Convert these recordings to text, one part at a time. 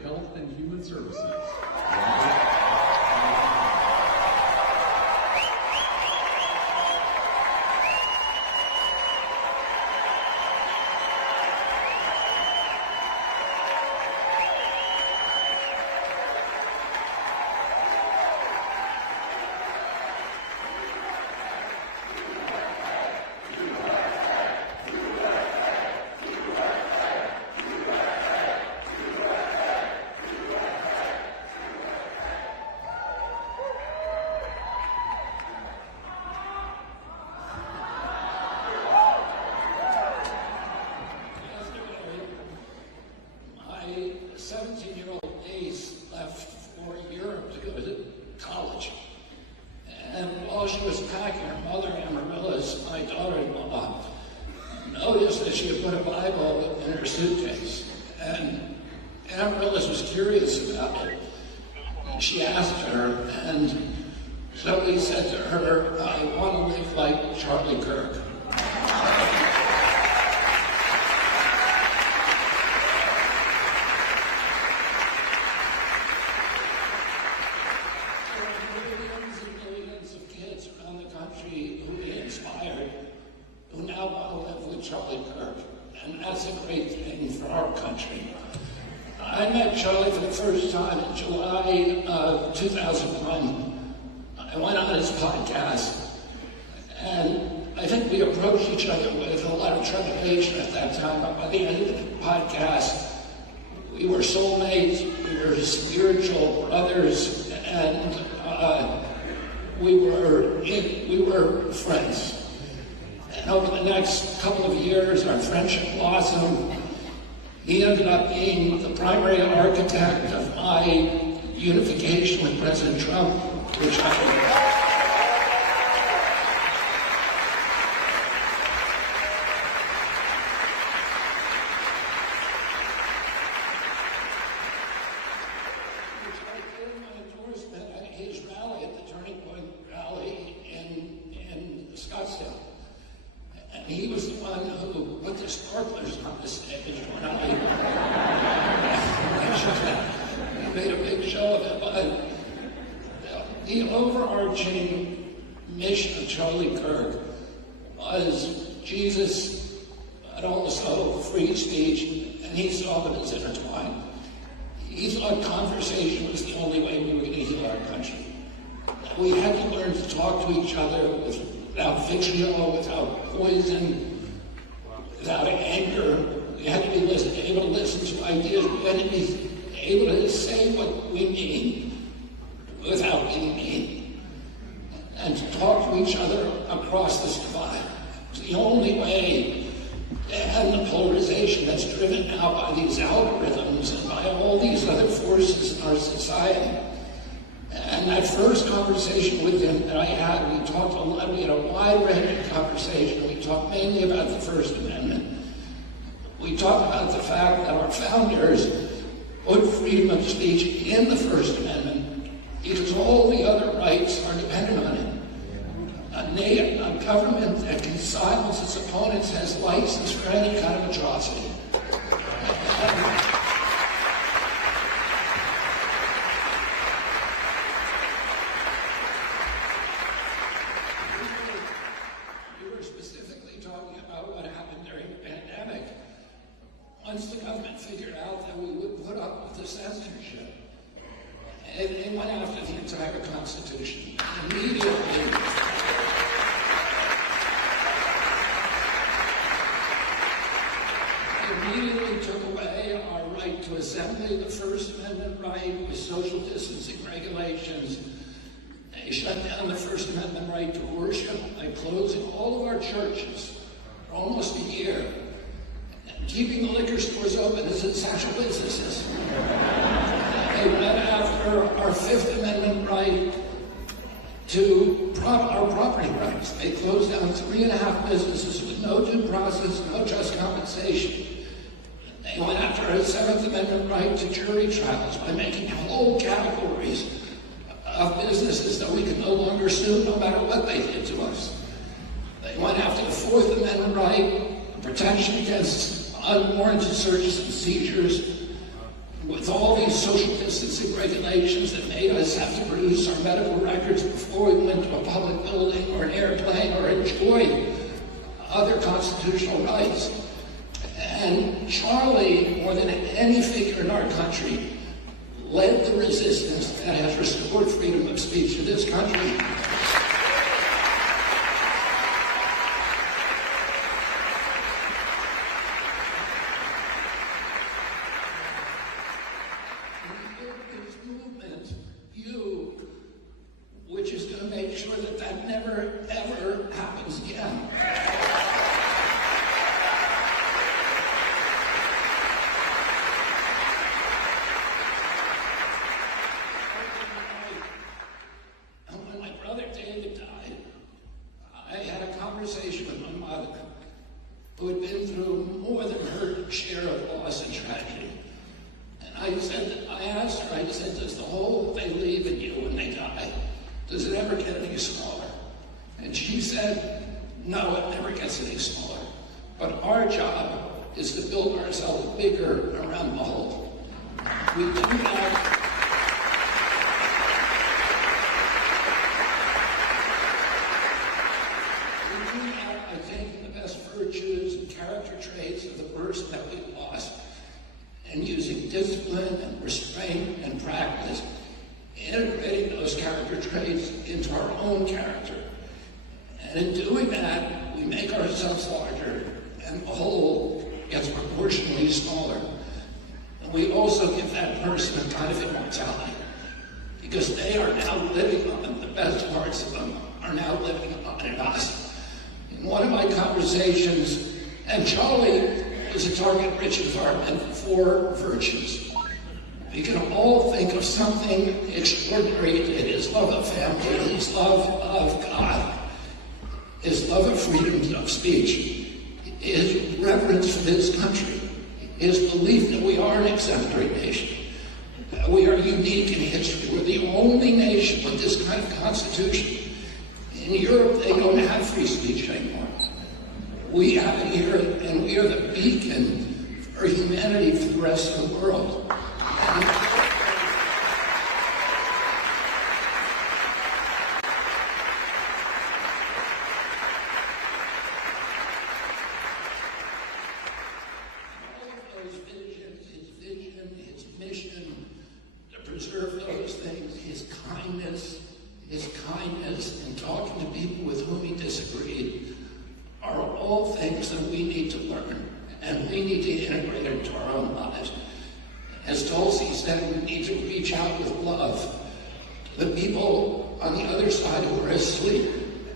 of Health and Human Services. She asked her, and somebody said to her, I want to live like Charlie Kirk. There are millions and millions of kids around the country who we inspired, who now want to live with Charlie Kirk, and that's a great thing for our country. I met Charlie for the first time in July of 2001. I went on his podcast, and I think we approached each other with a lot of trepidation at that time, but by the end of the podcast, we were soulmates, we were spiritual brothers, and we were friends. And over the next couple of years, our friendship blossomed. He ended up being the primary architect of my unification with President Trump, which gave my endorsement at his rally, at the Turning Point rally in Scottsdale. And he was the one who put the sparklers on the stage when I made a big show of it. But the overarching mission of Charlie Kirk was Jesus, but also free speech, and he saw them as intertwined. He thought conversation was the only way we were going to heal our country. We had to learn to talk to each other without vitriol, without poison, without anger. We had to be able to listen to ideas. We had to be able to say what we mean without being mean, and to talk to each other across this divide. It's the only way to end the polarization that's driven now by these algorithms and by all these other forces in our society. And that first conversation with him that I had, we talked a lot, we had a wide-ranging conversation. We talked mainly about the First Amendment. We talked about the fact that our founders put freedom of speech in the First Amendment because all the other rights are dependent on it. A government that can silence its opponents has license for any kind of atrocity. We were specifically talking about what happened during the pandemic. Once the government figured out that we would put up with the censorship, they went after the entire Constitution. Immediately took away our right to assembly, the First Amendment right with social distancing regulations. They shut down the First Amendment right to worship by closing all of our churches for almost a year, and keeping the liquor stores open as essential businesses. They went after our Fifth Amendment right to our property rights. They closed down 3.5 businesses with no due process, no just compensation. They went after our Seventh Amendment right to jury trials by making whole categories of businesses that we could no longer sue no matter what they did to us. They went after the Fourth Amendment right, protection against unwarranted searches and seizures, with all these social distancing regulations that made us have to produce our medical records before we went to a public building or an airplane or enjoyed other constitutional rights. And Charlie, more than any figure in our country, led the resistance that has restored freedom of speech to this country. Which is going to make sure that that never, ever happens again. And when my brother David died, I had a conversation with my mother, who had been through more than her share of loss and tragedy. And I asked her, does the hole they leave in you when they die, does it ever get any smaller? And she said, no, it never gets any smaller. But our job is to build ourselves bigger around the hole. We do that. By taking the best virtues and character traits of the person that we lost and using discipline and restraint and practice, integrating those character traits into our own character. And in doing that, we make ourselves larger, and the whole gets proportionally smaller. And we also give that person a kind of immortality, because they are now living on, the best parts of them are now living on in us. In one of my conversations, and Charlie was a target-rich environment for virtues. We can all think of something extraordinary in his love of family, his love of God, his love of freedom of speech, his reverence for his country, his belief that we are an exemplary nation, that we are unique in history. We're the only nation with this kind of constitution. In Europe, they don't have free speech anymore. We have it here, and we are the beacon for humanity for the rest of the world. His mission to preserve those things, his kindness, and talking to people with whom he disagreed, are all things that we need to learn, and we need to integrate into our own lives. As Tulsi said, we need to reach out with love to the people on the other side who are asleep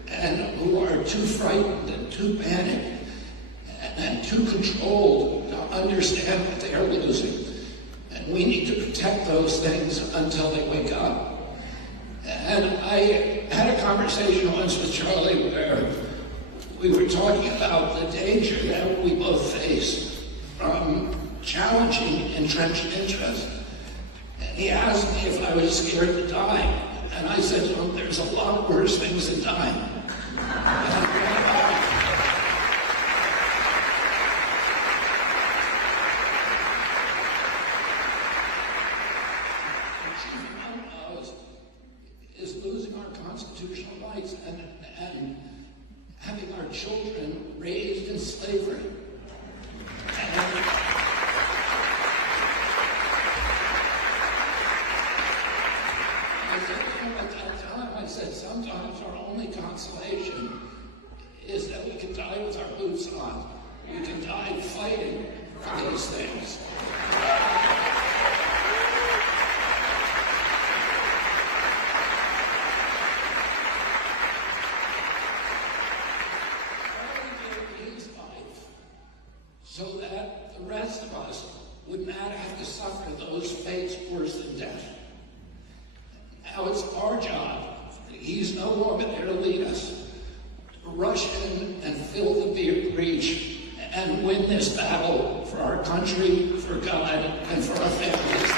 and who are too frightened and too panicked and too controlled to understand what they are losing. And we need to protect those things until they wake up. And I had a conversation once with Charlie where we were talking about the danger that we both face from challenging entrenched interests. And he asked me if I was scared to die. And I said to him, there's a lot worse things than dying. Is losing our constitutional rights and having our children raised in slavery. At that time, I said, sometimes our only consolation is that we can die with our boots on. We can die fighting for these things. So that the rest of us would not have to suffer those fates worse than death. Now it's our job, he's no longer there to lead us, to rush in and fill the breach and win this battle for our country, for God, and for our families.